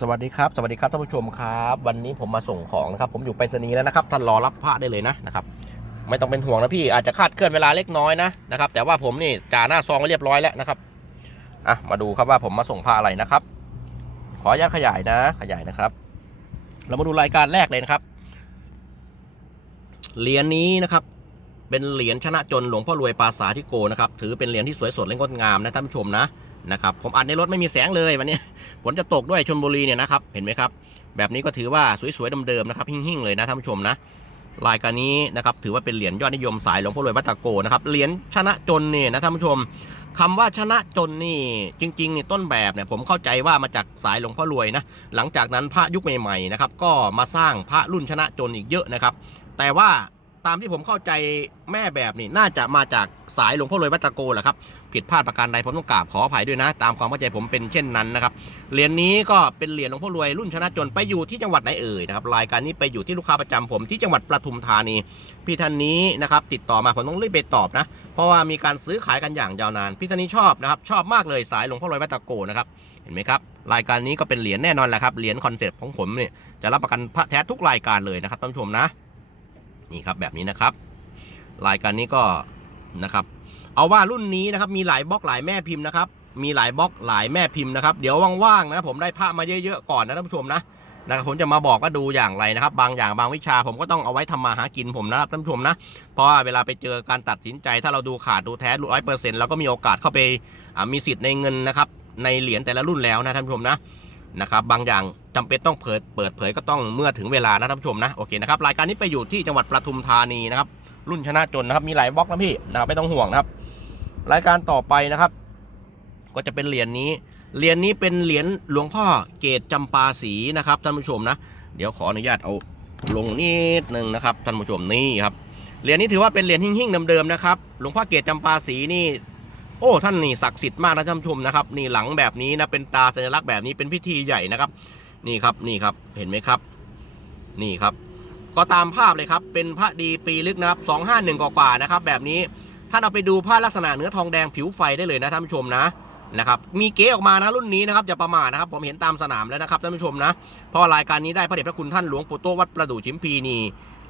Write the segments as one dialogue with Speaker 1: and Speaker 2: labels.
Speaker 1: สวัสดีครับ สวัสดีครับท่านผู้ชมครับ วันนี้ผมมาส่งของนะครับ ผมอยู่ไปรษณีย์แล้วนะครับท่านรอรับพระได้เลยนะนะครับ ไม่ต้องเป็นห่วงนะพี่อาจจะคาดเคลื่อนเวลาเล็กน้อยนะนะครับ แต่ว่าผมนี่จ่าหน้าซองไว้เรียบร้อยแล้วนะครับอะมาดูครับว่าผมมาส่งพระอะไรนะครับ ขออนุญาตขยายนะ ขยายนะครับ เรามาดูรายการแรกเลยนะครับเหรียญนี้นะครับ เป็นเหรียญชนะจนหลวงพ่อรวยปราสาทที่โกนะครับ ถือเป็นเหรียญที่สวยสดและงดงามนะท่านผู้ชมนะ นะครับผมอัดในรถไม่มีแสงเลยวันนี้ฝนจะตกด้วยชนบุรีเนี่ยนะครับเห็นไหมครับ แบบนี้ก็ถือว่าสวยๆเดิมๆนะครับหิ่งๆเลยนะท่านผู้ชมนะรายการนี้นะครับถือว่าเป็นเหรียญยอดนิยมสายหลวงพ่อรวยวัตะโกนะครับเหรียญชนะจนเนี่ยนะท่านผู้ชมคำว่าชนะจนนี่จริงๆนี่ต้นแบบเนี่ยผมเข้าใจว่ามาจากสายหลวงพ่อรวยนะหลังจากนั้นพระยุคใหม่ๆนะครับก็มาสร้างพระรุ่นชนะจนอีกเยอะนะครับ แต่ว่า ตามที่ผมเข้าใจแม่แบบนี่น่าจะมาจากสายหลวงพ่อรวยวัตะโกแหละครับ ผิดพลาดประการใดผมต้องกราบขออภัยด้วยนะ ตามความเข้าใจผมเป็นเช่นนั้นนะครับ เหรียญนี้ก็เป็นเหรียญหลวงพ่อรวยรุ่นชนะจนไปอยู่ที่จังหวัดไหนเอ่ยนะครับ รายการนี้ไปอยู่ที่ลูกค้าประจำผมที่จังหวัดปทุมธานี พี่ท่านนี้นะครับติดต่อมาผมต้องรีบไปตอบนะ เพราะว่ามีการซื้อขายกันอย่างยาวนาน พี่ท่านนี้ชอบนะครับ ชอบมากเลยสายหลวงพ่อรวยวัตะโกนะครับ เห็นไหมครับ รายการนี้ก็เป็นเหรียญแน่นอนแหละครับ เหรียญคอนเซ็ปต์ของผมเนี่ยจะรับประกันพระแท้ทุกรายการเลยนะครับท่านผู้ชมนะ นี่ครับแบบนี้นะครับ รายการนี้ก็นะครับ เอาว่ารุ่นนี้นะครับมีหลายบล็อกหลายแม่พิมพ์นะครับ มีหลายบล็อกหลายแม่พิมพ์นะครับ เดี๋ยวว่างๆนะผมได้ภาพมาเยอะๆก่อนนะท่านผู้ชมนะนะครับผมจะมาบอกว่าดูอย่างไรนะครับ บางอย่างบางวิชาผมก็ต้องเอาไว้ทำมาหากินผมนะครับท่านผู้ชมนะเพราะว่าเวลาไปเจอการตัดสินใจ ถ้าเราดูขาดดูแท้ร้อยเปอร์เซ็นต์เราก็มีโอกาสเข้าไปมีสิทธิ์ในเงินนะครับในเหรียญแต่ละรุ่นแล้วนะท่านผู้ชมนะนะครับ บางอย่าง จำเป็นต้องเปิดเปิดเผยก็ต้องเมื่อถึงเวลานะท่านผู้ชมนะโอเคนะครับรายการนี้ไปอยู่ที่จังหวัดปทุมธานีนะครับรุ่นชนะจนนะครับมีหลายบล็อกนะพี่นะครับไม่ต้องห่วงนะครับ รายการต่อไปนะครับ ก็จะเป็นเหรียญนี้เหรียญนี้เป็นเหรียญหลวงพ่อเกตจำปาสีนะครับท่านผู้ชมนะ เดี๋ยวขออนุญาตเอาลงนิดหนึ่งนะครับท่านผู้ชมนี่ครับเหรียญนี้ถือว่าเป็นเหรียญหิ่งๆเดิมๆนะครับหลวงพ่อเกตจำปาสีนี่โอ้ท่านนี่ศักดิ์สิทธิ์มากนะท่านผู้ชมนะครับนี่หลังแบบนี้นะเป็นตาสัญลักษณ์แบบนี้เป็นพิธีใหญ่นะครับ นี่ครับนี่ครับเห็นไหมครับ นี่ครับ ก็ตามภาพเลยครับ เป็นพระดีปีลึกนะครับ251กว่าๆนะครับ แบบนี้ท่านเอาไปดูผ้าลักษณะเนื้อทองแดงผิวไฟได้เลยนะท่านผู้ชมนะนะครับมีเก๋ออกมานะรุ่นนี้นะครับอย่าประมาทนะครับ ผมเห็นตามสนามแล้วนะครับท่านผู้ชมนะเพราะรายการนี้ได้พระเดชพระคุณท่านหลวงปู่โตวัดประดู่ชิมพีนี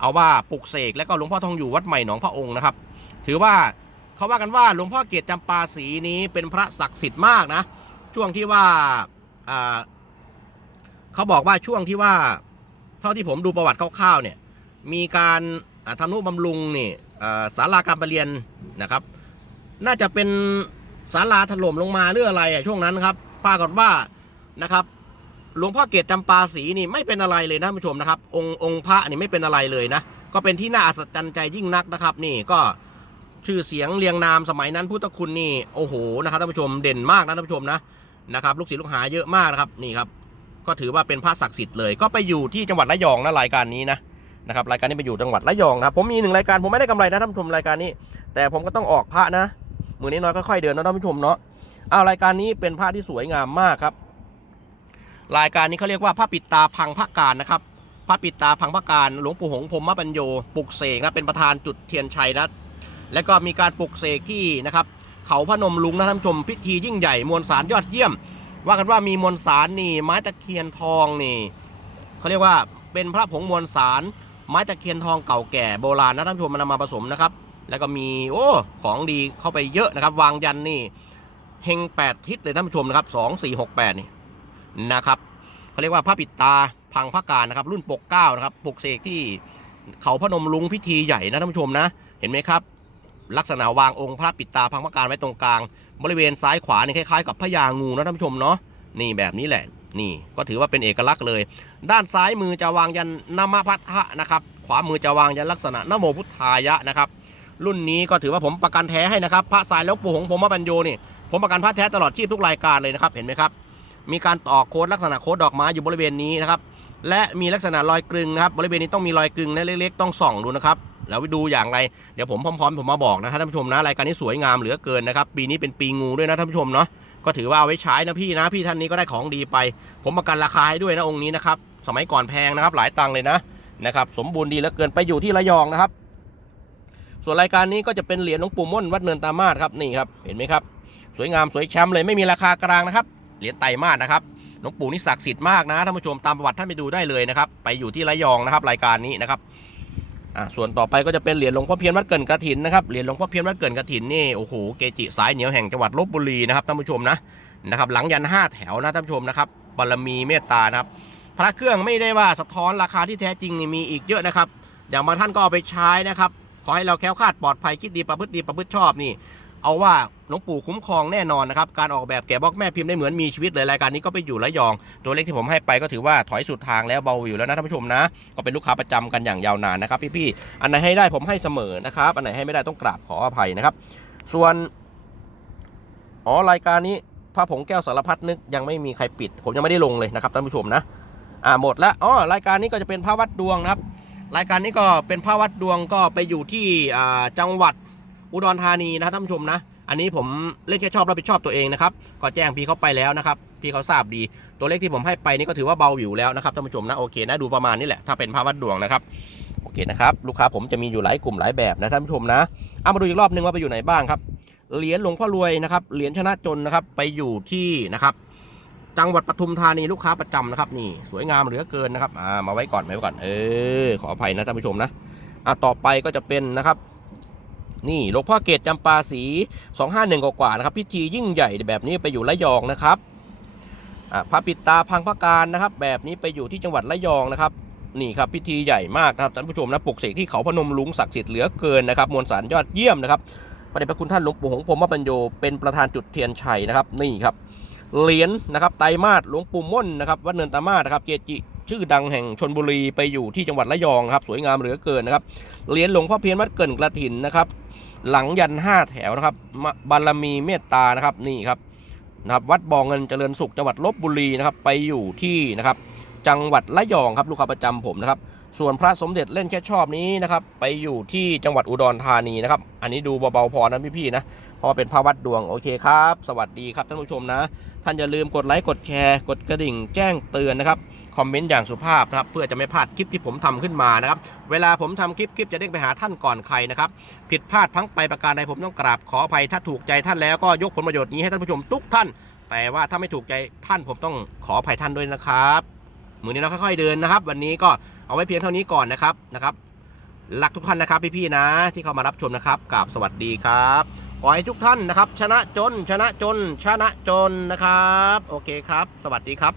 Speaker 1: เอาว่าปลุกเสกและก็หลวงพ่อทองอยู่วัดใหม่หนองพระองค์นะครับ ถือว่าเขาว่ากันว่าหลวงพ่อเกียรติจำปาสีนี้เป็นพระศักดิ์สิทธิ์มากนะ ช่วงที่ว่าอ่า เขาบอกว่าช่วงที่ว่า เท่าที่ผมดูประวัติคร่าวๆเนี่ย มีการอ่าทำนุบำรุงนี่อ่าศาลาการประเรียนนะครับ น่าจะเป็นศาลาถล่มลงมาหรืออะไรอะช่วงนั้นครับปรากฏว่านะครับหลวงพ่อเกตจำปาสีนี่ไม่เป็นอะไรเลยนะท่านผู้ชมนะครับ องค์องค์พระนี่ไม่เป็นอะไรเลยนะ ก็เป็นที่น่าอัศจรรย์ใจยิ่งนักนะครับ นี่ก็ชื่อเสียงเรียงนามสมัยนั้นพุทธคุณนี่โอ้โหนะครับท่านผู้ชมเด่นมากนะท่านผู้ชมนะนะครับ ลูกศิษย์ลูกหาเยอะมากนะครับนี่ครับ ก็ถือว่าเป็นพระศักดิ์สิทธิ์เลย ก็ไปอยู่ที่จังหวัดระยองนะรายการนี้นะนะครับรายการนี้ไปอยู่จังหวัดระยองนะครับผมมีหนึ่งรายการผมไม่ได้กำไรนะท่านผู้ชมรายการนี้ แต่ผมก็ต้องออกพระนะมือนี้น้อยค่อยๆเดินนะท่านผู้ชมเนาะเอารายการนี้เป็นพระที่สวยงามมากครับ รายการนี้เขาเรียกว่าพระปิดตาพังพระการนะครับพระปิดตาพังพระการหลวงปู่หงส์พรหมปัญโยปลุกเสกนะเป็นประธานจุดเทียนชัยนะและก็มีการปลุกเสกที่นะครับเขาพนมลุงนะท่านผู้ชมพิธียิ่งใหญ่มวลสารยอดเยี่ยม ว่ากันว่ามีมวลสารนี่ไม้ตะเคียนทองนี่เขาเรียกว่าเป็นพระผงมวลสารไม้ตะเคียนทองเก่าแก่โบราณนะท่านผู้ชมมันนำมาผสมนะครับ แล้วก็มีโอ้ของดีเข้าไปเยอะนะครับ วางยันนี่เฮงแปดทิศเลยท่านผู้ชมนะครับสองสี่หกแปดนี่นะครับเขาเรียกว่าพระปิดตาพังพระการนะครับ รุ่นปกเก้านะครับปกเสกที่เขาพนมลุงพิธีใหญ่นะท่านผู้ชมนะ เห็นไหมครับ ลักษณะวางองค์พระปิดตาพังพระการไว้ตรงกลาง บริเวณซ้ายขวานี่คล้ายๆกับพญางูนะท่านผู้ชมเนาะนี่แบบนี้แหละ นี่ก็ถือว่าเป็นเอกลักษณ์เลย ด้านซ้ายมือจะวางยันนามพัทธะนะครับ ขวามือจะวางยันลักษณะนโมพุทธายะนะครับ รุ่นนี้ก็ถือว่าผมประกันแท้ให้นะครับ พระสายแล้วปู่ของผมมาบัญโยนี่ผมประกันพระแท้ตลอดชีพทุกรายการเลยนะครับ เห็นไหมครับ มีการตอกโค้ดลักษณะโค้ดดอกไม้อยู่บริเวณนี้นะครับ และมีลักษณะรอยกลึงนะครับ บริเวณนี้ต้องมีรอยกลึงนะเล็กๆ ต้องส่องดูนะครับ แล้วไปดูอย่างไรเดี๋ยวผมพร้อมๆผมมาบอกนะครับท่านผู้ชมนะรายการนี้สวยงามเหลือเกินนะครับปีนี้เป็นปีงูด้วยนะท่านผู้ชมเนาะก็ถือว่าเอาไว้ใช้นะพี่นะพี่ท่านนี้ก็ได้ของดีไป ผมประกันราคาให้ด้วยนะองค์นี้นะครับสมัยก่อนแพงนะครับหลายตังค์เลยนะนะครับสมบูรณ์ดีเหลือเกินไปอยู่ที่ระยองนะครับ ส่วนรายการนี้ก็จะเป็นเหรียญหลวงปู่ม่นวัดเนินตามาศครับนี่ครับเห็นไหมครับสวยงามสวยแชมป์เลยไม่มีราคากลางนะครับเหรียญไตมาสนะครับหลวงปู่นี่ศักดิ์สิทธิ์มากนะท่านผู้ชมตามประวัติท่านไปดูได้เลยนะครับไปอยู่ที่ระยองนะครับรายการนี้นะครับ อ่าส่วนต่อไปก็จะเป็นเหรียญหลวงพ่อเพียรวัดเกินกระถินนะครับเหรียญหลวงพ่อเพียรวัดเกินกระถินนี่โอ้โหเกจิสายเหนียวแห่งจังหวัดลบบุรีนะครับท่านผู้ชมนะนะครับหลังยันห้าแถวนะท่านผู้ชมนะครับบารมีเมตตานะครับพระเครื่องไม่ได้ว่าสะท้อนราคาที่แท้จริงนี่มีอีกเยอะนะครับ อย่างบางท่านก็เอาไปใช้นะครับขอให้เราแค้วคาดปลอดภัยคิดดีประพฤติดีประพฤติชอบนี่ เอาว่าหลวงปู่คุ้มครองแน่นอนนะครับ การออกแบบแกะบล็อกแม่พิมพ์ได้เหมือนมีชีวิตเลยรายการนี้ก็ไปอยู่ระยอง ตัวเลขที่ผมให้ไปก็ถือว่าถอยสุดทางแล้วเบาอยู่แล้วนะท่านผู้ชมนะ ก็เป็นลูกค้าประจำกันอย่างยาวนานนะครับพี่ๆอันไหนให้ได้ผมให้เสมอนะครับ อันไหนให้ไม่ได้ต้องกราบขออภัยนะครับ ส่วนอ๋อรายการนี้พระผงแก้วสารพัดนึกยังไม่มีใครปิด ผมยังไม่ได้ลงเลยนะครับท่านผู้ชมนะอ่าหมดแล้วอ๋อรายการนี้ก็จะเป็นพระวัดดวงนะครับ รายการนี้ก็เป็นพระวัดดวงก็ไปอยู่ที่จังหวัด อุดรธานีนะท่านผู้ชมนะ อันนี้ผมเล่นแค่ชอบรับผิดชอบตัวเองนะครับก็แจ้งพี่เขาไปแล้วนะครับ พี่เขาทราบดี ตัวเลขที่ผมให้ไปนี่ก็ถือว่าเบาอยู่แล้วนะครับท่านผู้ชมนะโอเคนะดูประมาณนี้แหละถ้าเป็นพระวัดดวงนะครับโอเคนะครับลูกค้าผมจะมีอยู่หลายกลุ่มหลายแบบนะท่านผู้ชมนะเอามาดูอีกรอบนึงว่าไปอยู่ไหนบ้างครับเหรียญหลวงพ่อรวยนะครับเหรียญชนะจนนะครับไปอยู่ที่นะครับจังหวัดปทุมธานีลูกค้าประจำนะครับนี่สวยงามเหลือเกินนะครับอ่ามาไว้ก่อนไว้ก่อนเออขออภัยนะท่านผู้ชมนะอะต่อไปก็จะเป็นนะครับ นี่หลวงพ่อเกตจำปาสี 251 กว่าๆนะครับพิธียิ่งใหญ่แบบนี้ไปอยู่ระยองนะครับพระปิดตาพังพระการนะครับ แบบนี้ไปอยู่ที่จังหวัดระยองนะครับนี่ครับพิธีใหญ่มากนะครับท่านผู้ชมนะปลุกเสกที่เขาพนมลุงศักดิ์สิทธิ์เหลือเกินนะครับมวลสารยอดเยี่ยมนะครับพระเดชพระคุณท่านหลวงปู่หงพรมปัญโยเป็นประธานจุดเทียนชัยนะครับ นี่ครับเหรียญนะครับไตรมาสหลวงปู่ม่นนะครับวัดเนินตามาศนะครับเกจิชื่อดังแห่งชนบุรีไปอยู่ที่จังหวัดระยองครับสวยงามเหลือเกินนะครับเหรียญหลวงพ่อเพียรวัดเกินกระถินนะครับ หลังยันห้าแถวนะครับบารมีเมตตานะครับนี่ครับนะครับวัดบองเงินเจริญสุขจังหวัดลบบุรีนะครับไปอยู่ที่นะครับจังหวัดระยองครับลูกค้าประจำผมนะครับส่วนพระสมเด็จเล่นแค่ชอบนี้นะครับไปอยู่ที่จังหวัดอุดรธานีนะครับอันนี้ดูเบาๆพอนะพี่ๆนะเพราะว่าเป็นพระวัดดวงโอเคครับ สวัสดีครับท่านผู้ชมนะ ท่านอย่าลืมกดไลค์กดแชร์กดกระดิ่งแจ้งเตือนนะครับคอมเมนต์อย่างสุภาพนะครับเพื่อจะไม่พลาดคลิปที่ผมทำขึ้นมานะครับเวลาผมทำคลิปคลิปจะเด้งไปหาท่านก่อนใครนะครับผิดพลาดพังไปประการใดผมต้องกราบขออภัยถ้าถูกใจท่านแล้วก็ยกผลประโยชน์นี้ให้ท่านผู้ชมทุกท่าน แต่ว่าถ้าไม่ถูกใจท่านผมต้องขออภัยท่านด้วยนะครับมือนี้เราค่อยๆเดินนะครับ วันนี้ก็เอาไว้เพียงเท่านี้ก่อนนะครับนะครับรักทุกท่านนะครับพี่ๆนะ ที่เข้ามารับชมนะครับกราบสวัสดีครับ ขอให้ทุกท่านนะครับ ชนะจนชนะจนชนะจนนะครับ โอเคครับ สวัสดีครับ